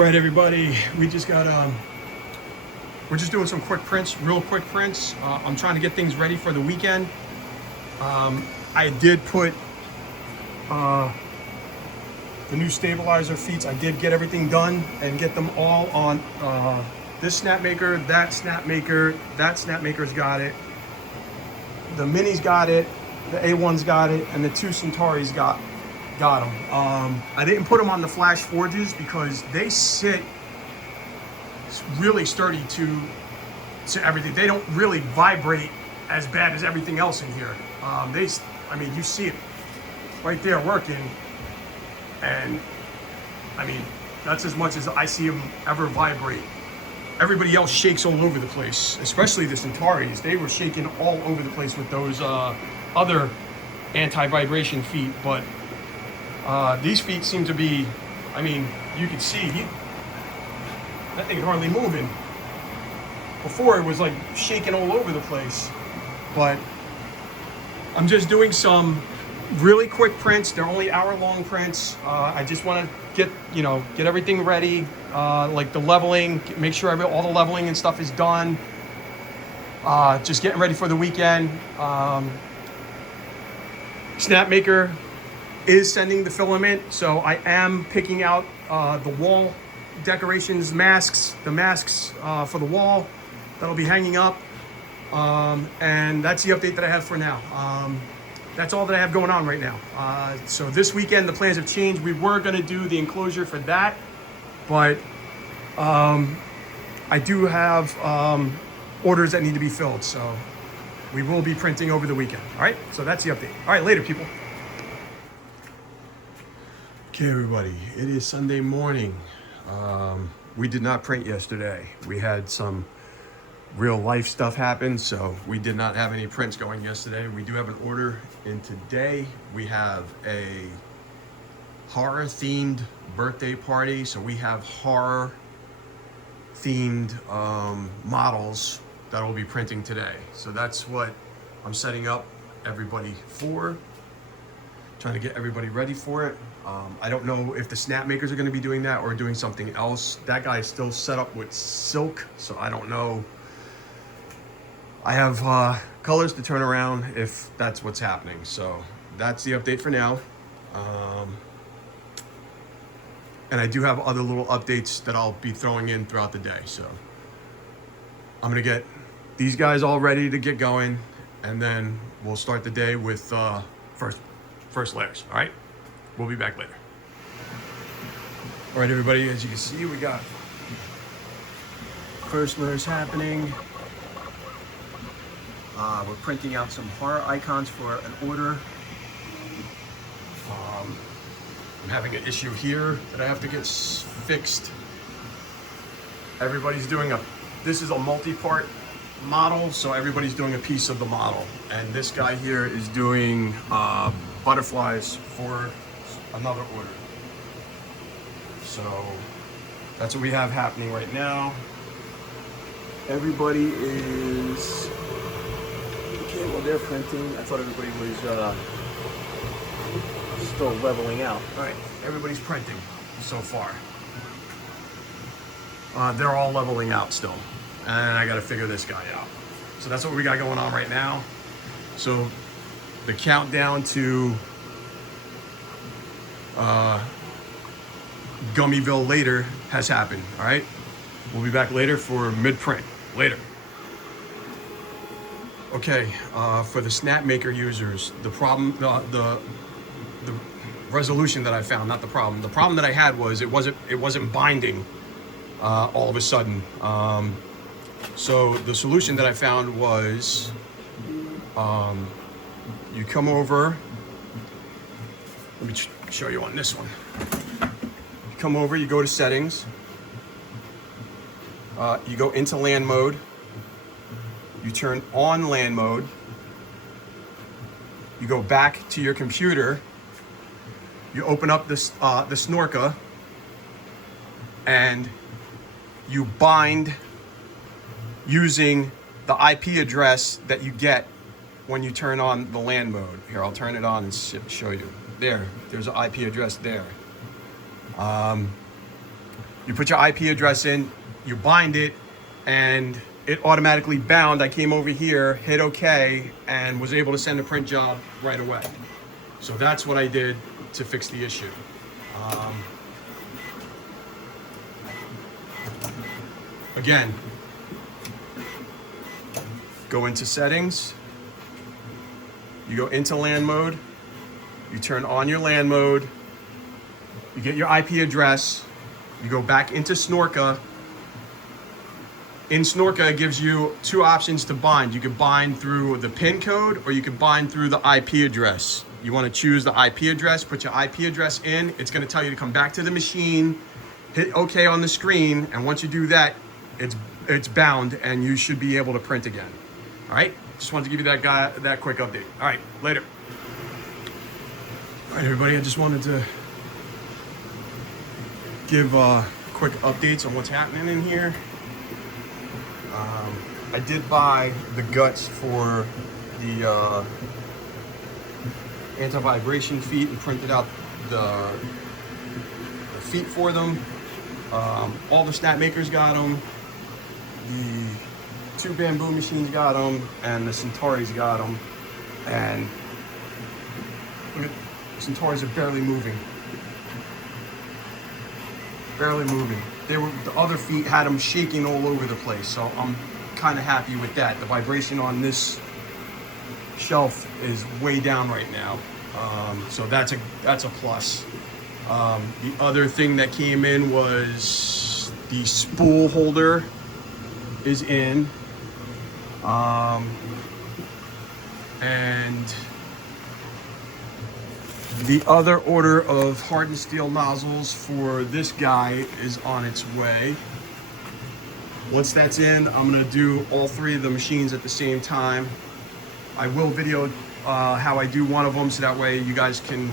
All right, everybody, we just got we're just doing some quick prints, real quick prints. I'm trying to get things ready for the weekend. I did put the new stabilizer feet. I did get everything done and get them all on this Snapmaker, that Snapmaker's got it, the Mini's got it, the A1's got it, and the two Centauris got them. I didn't put them on the FlashForges because they sit really sturdy to everything. They don't really vibrate as bad as everything else in here. I mean, you see it right there working, and I mean, that's as much as I see them ever vibrate. Everybody else shakes all over the place, especially the Centauris. They were shaking all over the place with those other anti-vibration feet, but these feet seem to be, I mean, you can see that thing hardly moving. Before it was like shaking all over the place, but I'm just doing some really quick prints. They're only hour-long prints. I just want to get everything ready, like the leveling, make sure all the leveling and stuff is done. Just getting ready for the weekend. Snapmaker is sending the filament, so I am picking out the wall decorations, masks, the masks for the wall that'll be hanging up, and that's the update that I have for now. That's all that I have going on right now. So this weekend the plans have changed. We were going to do the enclosure for that, but I do have orders that need to be filled, so we will be printing over the weekend. All right, so that's the update. All right, later, people. Okay, everybody, it is Sunday morning. We did not print yesterday. We had some real life stuff happen, so we did not have any prints going yesterday. We do have an order in today. We have a horror themed birthday party, so we have horror themed models that will be printing today. So that's what I'm setting up everybody for, trying to get everybody ready for it. I don't know if the Snapmakers are going to be doing that or doing something else. That guy is still set up with silk, so I don't know. I have colors to turn around if that's what's happening. So that's the update for now. And I do have other little updates that I'll be throwing in throughout the day. So I'm going to get these guys all ready to get going, and then we'll start the day with first layers. All right, we'll be back later. All right, everybody, as you can see, we got first layers happening. We're printing out some horror icons for an order. I'm having an issue here that I have to get fixed. Everybody's doing this is a multi-part model, so everybody's doing a piece of the model. And this guy here is doing butterflies for another order. So that's what we have happening right now. Everybody is, okay, well, they're printing. I thought everybody was still leveling out. All right, everybody's printing so far. They're all leveling out still, and I got to figure this guy out. So that's what we got going on right now. So the countdown to Gummyville later has happened. All right, we'll be back later for mid-print. Later. Okay, for the Snapmaker users, the problem, the resolution that I found, not the problem. The problem that I had was it wasn't binding all of a sudden. So the solution that I found was you come over. Let me show you on this one. You come over, you go to settings. You go into LAN mode. You turn on LAN mode. You go back to your computer. You open up this the Snorka, and you bind using the IP address that you get when you turn on the LAN mode. Here, I'll turn it on and show you. There's an IP address there. You put your IP address in, you bind it, and it automatically bound. I came over here, hit OK, and was able to send a print job right away. So that's what I did to fix the issue. Again, go into settings, you go into LAN mode, you turn on your LAN mode, you get your IP address, you go back into Snorka. In Snorka, it gives you two options to bind. You can bind through the PIN code or you can bind through the IP address. You want to choose the IP address, put your IP address in. It's going to tell you to come back to the machine, hit OK on the screen, and once you do that, it's bound and you should be able to print again. All right, just wanted to give you that quick update. All right, later. All right, everybody, I just wanted to give quick updates on what's happening in here. I did buy the guts for the anti-vibration feet and printed out the feet for them. All the Snapmakers got them. The two Bambu machines got them, and the Centauris got them. And look at the Centauris are barely moving. Barely moving. The other feet had them shaking all over the place, so I'm kind of happy with that. The vibration on this shelf is way down right now, so that's a plus. The other thing that came in was the spool holder is in, and the other order of hardened steel nozzles for this guy is on its way. Once that's in, I'm gonna do all three of the machines at the same time. I will video how I do one of them so that way you guys can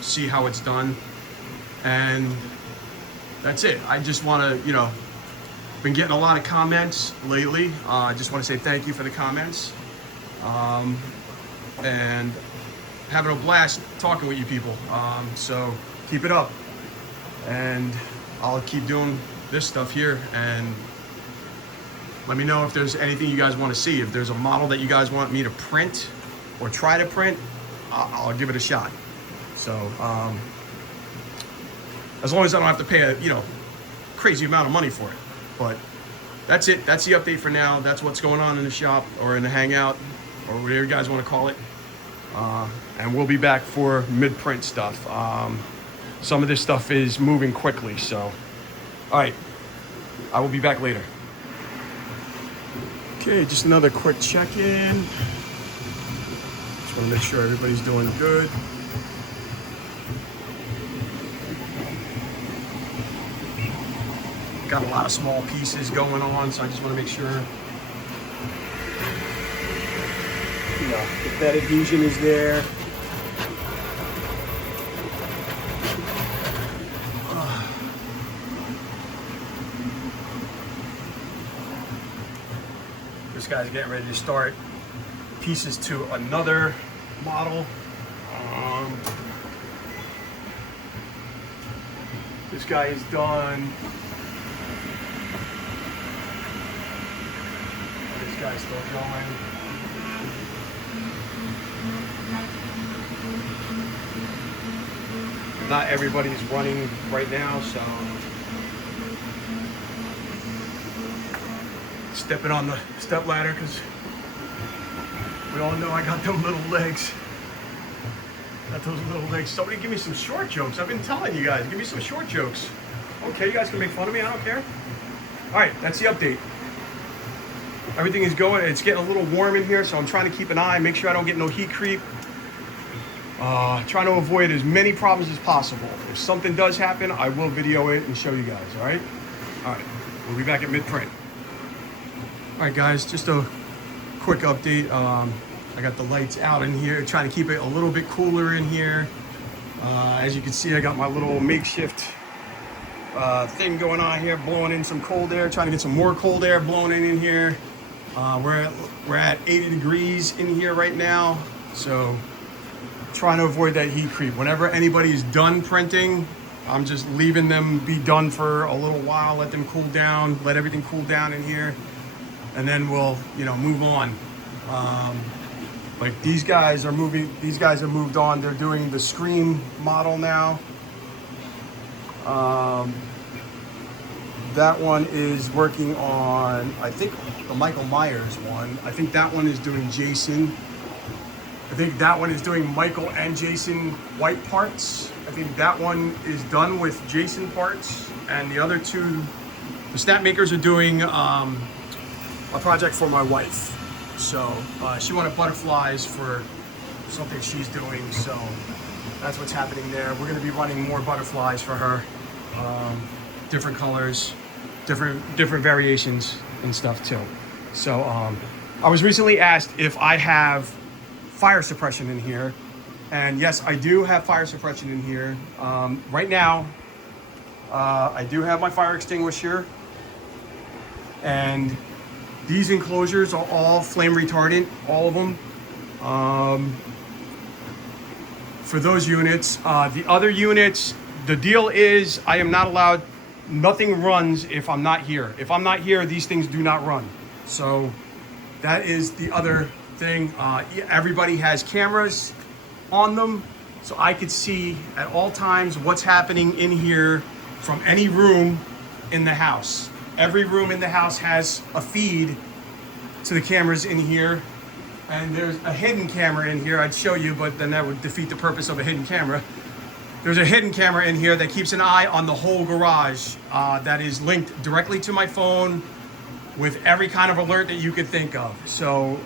see how it's done. And that's it. I just wanna, been getting a lot of comments lately. I just wanna say thank you for the comments. And having a blast talking with you people. So keep it up. And I'll keep doing this stuff here, and let me know if there's anything you guys want to see. If there's a model that you guys want me to print or try to print, I'll give it a shot. So as long as I don't have to pay a crazy amount of money for it. But that's it. That's the update for now. That's what's going on in the shop or in the hangout or whatever you guys want to call it. And we'll be back for mid-print stuff. Some of this stuff is moving quickly, so all right, I will be back later. Okay, just another quick check-in. Just want to make sure everybody's doing good. Got a lot of small pieces going on, so I just want to make sure the bed adhesion is there. This guy's getting ready to start pieces to another model. This guy is done. This guy's still going. Not everybody's running right now, so stepping on the step ladder because we all know I got them little legs. Got those little legs. Somebody give me some short jokes. I've been telling you guys, give me some short jokes. Okay, you guys can make fun of me, I don't care. All right, that's the update. Everything is going, it's getting a little warm in here, so I'm trying to keep an eye, make sure I don't get no heat creep. Trying to avoid as many problems as possible. If something does happen, I will video it and show you guys, all right? All right, we'll be back at mid-print. All right, guys, just a quick update. I got the lights out in here, trying to keep it a little bit cooler in here. As you can see, I got my little makeshift thing going on here, blowing in some cold air, trying to get some more cold air blowing in here. We're at 80 degrees in here right now, so trying to avoid that heat creep. Whenever anybody's done printing, I'm just leaving them be done for a little while, let them cool down, let everything cool down in here, and then we'll, you know, move on. Like these guys are moving, these guys have moved on. They're doing the Scream model now. That one is working on, I think, the Michael Myers one. I think that one is doing Jason. I think that one is doing Michael and Jason White parts. I think that one is done with Jason parts. And the other two, the Snapmakers are doing a project for my wife. So she wanted butterflies for something she's doing. So that's what's happening there. We're gonna be running more butterflies for her. Different colors, different variations and stuff too. So I was recently asked if I have fire suppression in here, and yes, I do have fire suppression in here. Right now, I do have my fire extinguisher, and these enclosures are all flame retardant, all of them. For those units, the other units, the deal is I am not allowed. Nothing runs if I'm not here. If I'm not here, these things do not run. So that is the other thing. Everybody has cameras on them, so I could see at all times what's happening in here from any room in the house. Every room in the house has a feed to the cameras in here, and there's a hidden camera in here. I'd show you, but then that would defeat the purpose of a hidden camera. There's a hidden camera in here that keeps an eye on the whole garage that is linked directly to my phone with every kind of alert that you could think of. So,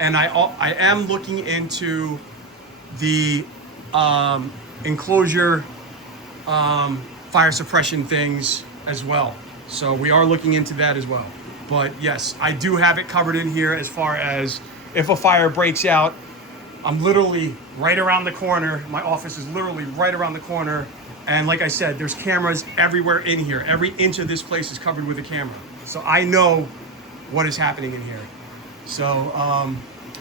and I am looking into the enclosure fire suppression things as well. So we are looking into that as well. But yes, I do have it covered in here as far as if a fire breaks out. I'm literally right around the corner. My office is literally right around the corner. And like I said, there's cameras everywhere in here. Every inch of this place is covered with a camera. So I know what is happening in here. So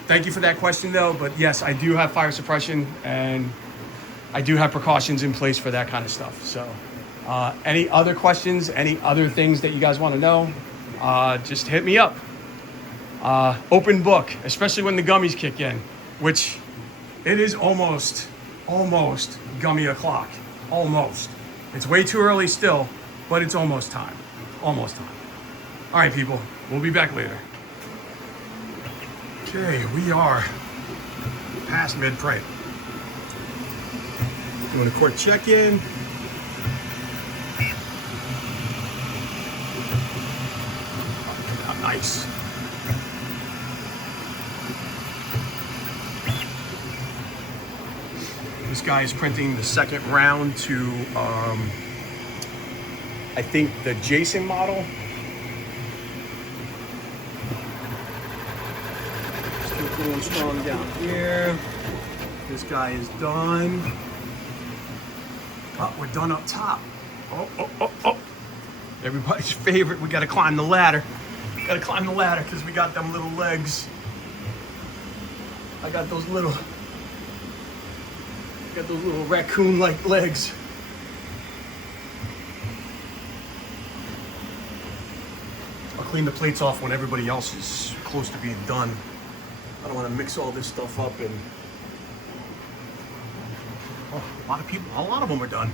thank you for that question though. But yes, I do have fire suppression, and I do have precautions in place for that kind of stuff. So any other questions, any other things that you guys want to know, just hit me up. Open book, especially when the gummies kick in, which it is almost gummy o'clock. Almost. It's way too early still, but it's almost time. Almost time. All right, people, we'll be back later. Okay, we are past mid-print. Doing a quick check-in. Nice. This guy is printing the second round to, I think, the Jason model. Still going strong down here. This guy is done. Oh, we're done up top. Oh. Everybody's favorite. We got to climb the ladder. Got to climb the ladder because we got them little legs. I got those little raccoon-like legs. I'll clean the plates off when everybody else is close to being done. I don't want to mix all this stuff up and... Oh, a lot of them are done.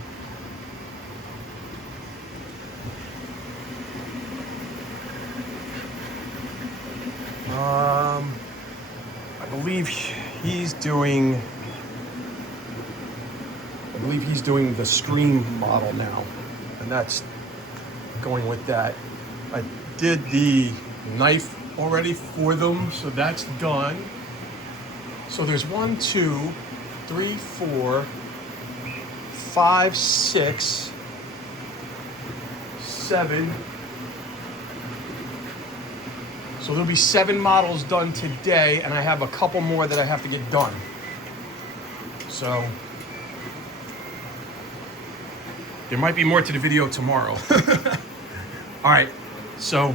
I believe he's doing the Scream model now, and that's going with that. I did the knife already for them, so that's done. So there's 1, 2, 3, 4, 5, 6, 7. So there'll be 7 models done today, and I have a couple more that I have to get done. So there might be more to the video tomorrow. All right, so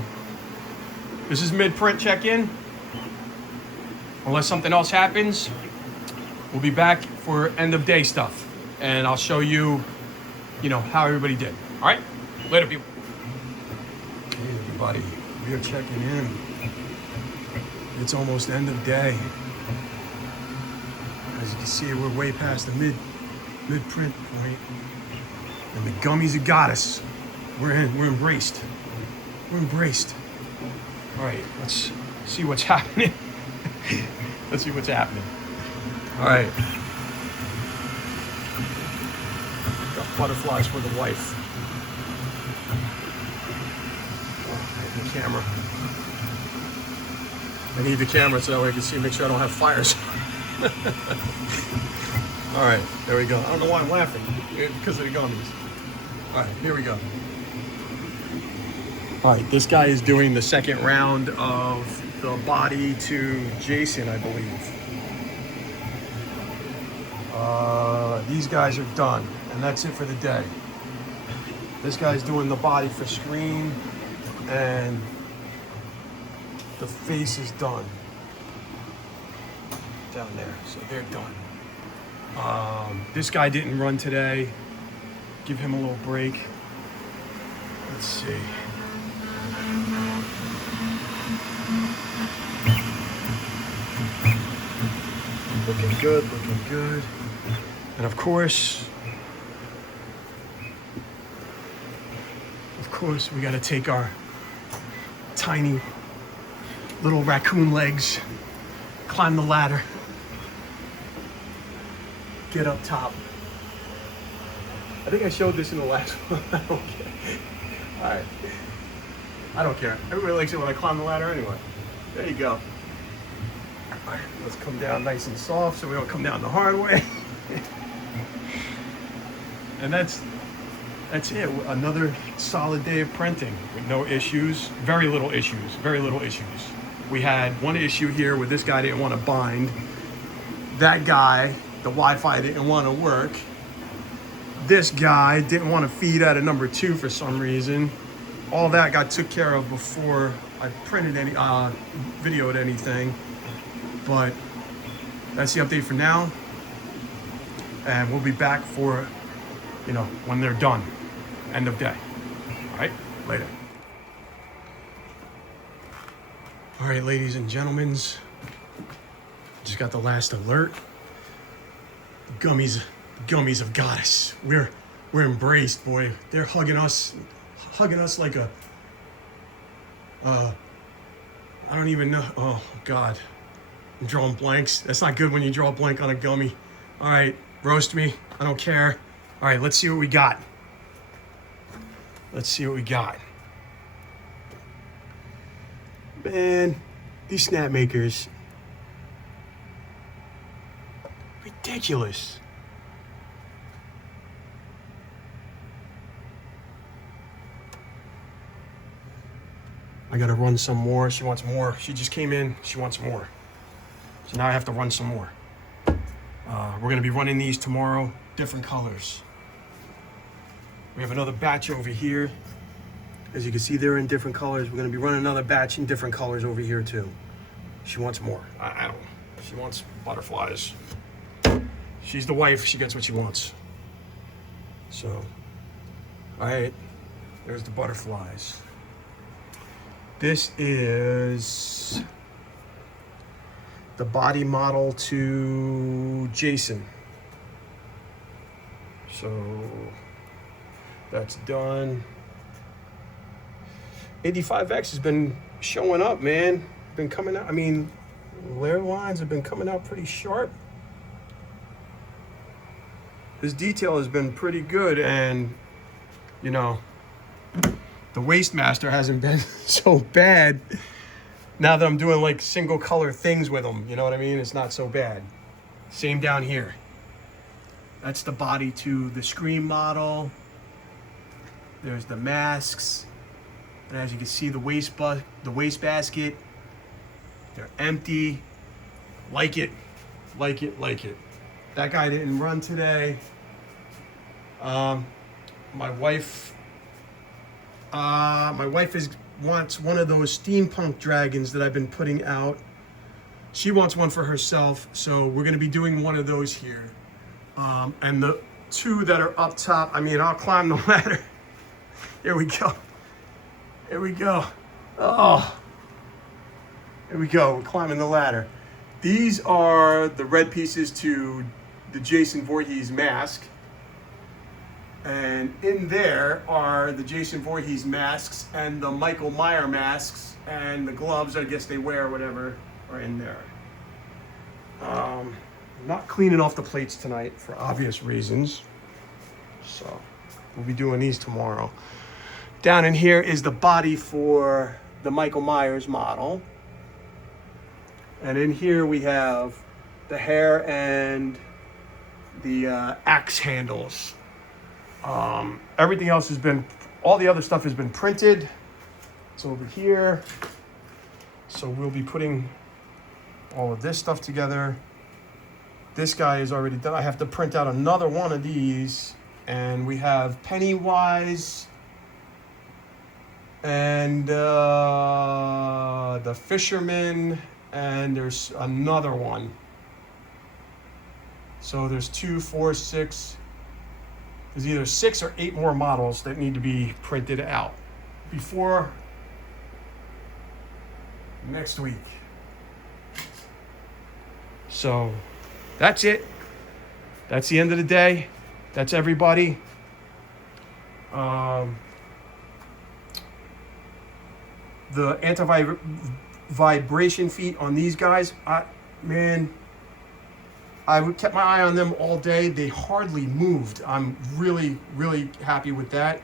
this is mid-print check-in. Unless something else happens, we'll be back for end of day stuff. And I'll show you how everybody did. All right, later, people. Hey, everybody, we are checking in. It's almost end of day. As you can see, we're way past the mid-print point. And the gummies have got us. We're embraced. We're embraced. All right, let's see what's happening. Let's see what's happening. All right. Got butterflies for the wife. Oh, the camera. I need the camera so that way I can see, make sure I don't have fires. All right, there we go. I don't know why I'm laughing. Because of the gummies. All right, here we go. All right, this guy is doing the second round of the body to Jason, I believe. These guys are done, and that's it for the day. This guy's doing the body for screen, and the face is done. Down there, so they're done. This guy didn't run today. Give him a little break. Let's see. Looking good, looking good. And of course, we gotta take our tiny little raccoon legs, climb the ladder, get up top. I think I showed this in the last one. I don't care. All right. I don't care. Everybody likes it when I climb the ladder anyway. There you go. All right, let's come down nice and soft so we don't come down the hard way. And that's it. Another solid day of printing with no issues. Very little issues. Very little issues. We had one issue here where this guy didn't want to bind. That guy, the Wi-Fi didn't want to work. This guy didn't want to feed out of number 2 for some reason. All that got took care of before I printed any, videoed anything. But that's the update for now. And we'll be back for, when they're done. End of day. All right, later. All right, ladies and gentlemen. Just got the last alert. The gummies have got us. We're embraced, boy. They're hugging us like a I don't even know. Oh God, I'm drawing blanks. That's not good when you draw a blank on a gummy. All right, roast me. I don't care. All right, let's see what we got. Let's see what we got. Man, these Snapmakers, ridiculous. I gotta run some more. She wants more. She just came in. She wants more. So now I have to run some more. We're gonna be running these tomorrow, different colors. We have another batch over here. As you can see, they're in different colors. We're gonna be running another batch in different colors over here too. She wants more. I don't. She wants butterflies. She's the wife. She gets what she wants. So, all right. There's the butterflies. This is the body model to Jason. So that's done. 85X has been showing up, man. Been coming out. I mean, layer lines have been coming out pretty sharp. His detail has been pretty good, and the Waste Master hasn't been so bad. Now that I'm doing like single color things with them, you know what I mean? It's not so bad. Same down here. That's the body to the Scream model. There's the masks. And as you can see, the waste basket, they're empty. Like it, like it, like it. That guy didn't run today. My wife wants one of those steampunk dragons that I've been putting out. She wants one for herself, so we're gonna be doing one of those here. And two that are up top. I mean, I'll climb the ladder. Here we go. Here we go. Oh, here we go. We're climbing the ladder. These are the red pieces to the Jason Voorhees mask. And in there are the Jason Voorhees masks and the Michael Meyer masks and the gloves, I guess they wear or whatever, are in there. I'm not cleaning off the plates tonight for obvious reasons. So we'll be doing these tomorrow. Down in here is the body for the Michael Myers model. And in here we have the hair and the axe handles. Everything else has been, all the other stuff has been printed. It's over here. So we'll be putting all of this stuff together. This guy is already done. I have to print out another one of these. And we have Pennywise and the Fisherman, and there's another one. So there's 2, 4, 6. There's either 6 or 8 more models that need to be printed out before next week. So that's it. That's the end of the day. That's everybody. The anti-vibration feet on these guys, I kept my eye on them all day. They hardly moved. I'm really, really happy with that.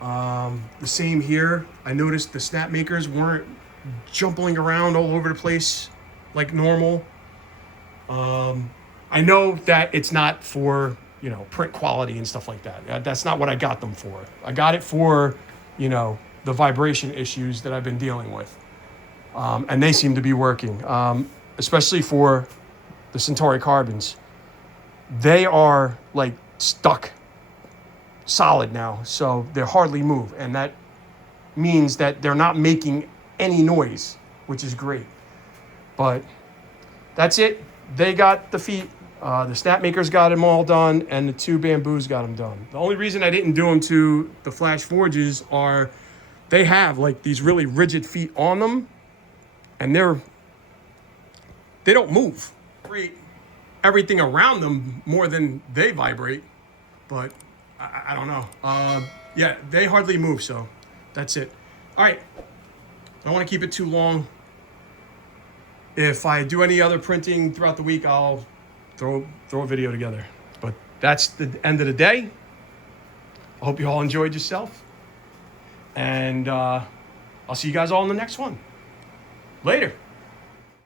The same here. I noticed the Snapmakers weren't jumping around all over the place like normal. I know that it's not for, print quality and stuff like that. That's not what I got them for. I got it for, the vibration issues that I've been dealing with. And they seem to be working, especially for the Centauri carbons. They are like stuck solid now, so they hardly move. And that means that they're not making any noise, which is great. But that's it. They got the feet. The Snapmakers got them all done, and the 2 Bamboos got them done. The only reason I didn't do them to the FlashForges are they have like these really rigid feet on them, and they don't move. Everything around them more than they vibrate, but I don't know. Yeah, they hardly move, so that's it. All right, I don't want to keep it too long. If I do any other printing throughout the week, I'll throw a video together. But that's the end of the day. I hope you all enjoyed yourself. And I'll see you guys all in the next one. Later.